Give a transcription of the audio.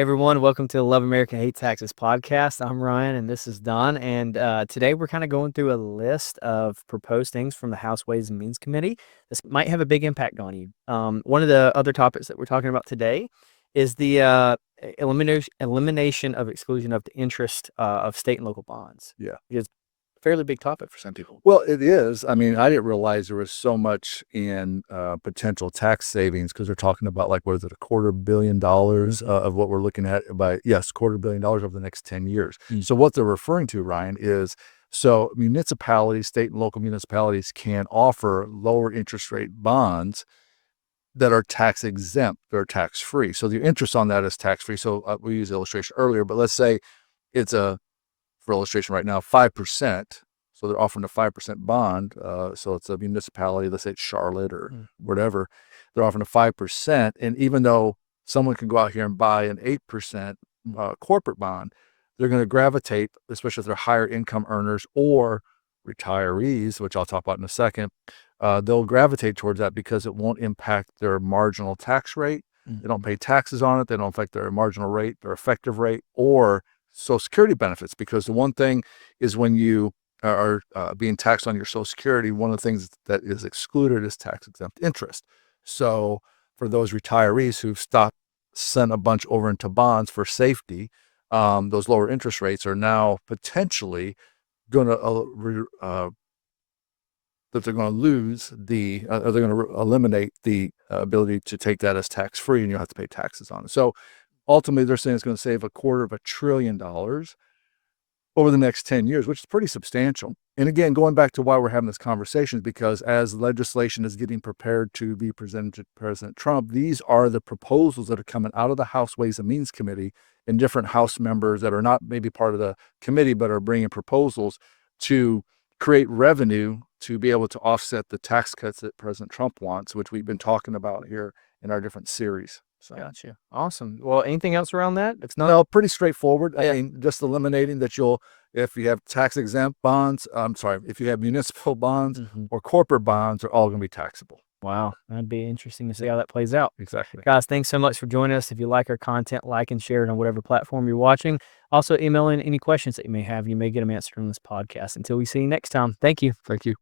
Hey everyone, welcome to the Love America Hate Taxes podcast. I'm Ryan and this is Don. And today we're kind of going through a list of proposed things from the House Ways and Means Committee. This might have a big impact on you. One of the other topics that we're talking about today is the elimination of exclusion of the interest of state and local bonds. Yeah. It's a fairly big topic for some people. Well, it is. I mean, I didn't realize there was so much in potential tax savings because they're talking about like, what is it, $250 million of what we're looking at $250 over the next 10 years. So what they're referring to, Ryan, is so municipalities, state and local municipalities can offer lower interest rate bonds that are tax exempt, they're tax free. So the interest on that is tax free. So we used the illustration earlier, but let's say it's for illustration right now, 5%. So they're offering a 5% bond. So it's a municipality, let's say it's Charlotte or whatever. They're offering a 5%. And even though someone can go out here and buy an 8% corporate bond, they're going to gravitate, especially if they're higher income earners or retirees, which I'll talk about in a second. They'll gravitate towards that because it won't impact their marginal tax rate. They don't pay taxes on it. They don't affect their marginal rate, their effective rate, or Social Security benefits. Because the one thing is when you are being taxed on your Social Security, one of the things that is excluded is tax-exempt interest. So for those retirees who've sent a bunch over into bonds for safety, those lower interest rates are now potentially going to that they're going to lose they're going to eliminate the ability to take that as tax-free, and you'll have to pay taxes on it. So ultimately, they're saying it's going to save $250 billion over the next 10 years, which is pretty substantial. And again, going back to why we're having this conversation is because as legislation is getting prepared to be presented to President Trump, these are the proposals that are coming out of the House Ways and Means Committee, and different House members that are not maybe part of the committee but are bringing proposals to create revenue to be able to offset the tax cuts that President Trump wants, which we've been talking about here in our different series. So. Gotcha. Awesome. Well, anything else around that? It's not. No, pretty straightforward. Yeah. I mean, just eliminating that if you have tax exempt bonds, if you have municipal bonds or corporate bonds, they're all going to be taxable. Wow, that'd be interesting to see how that plays out. Exactly. Guys, thanks so much for joining us. If you like our content, like and share it on whatever platform you're watching. Also, email in any questions that you may have. You may get them answered on this podcast. Until we see you next time, thank you. Thank you.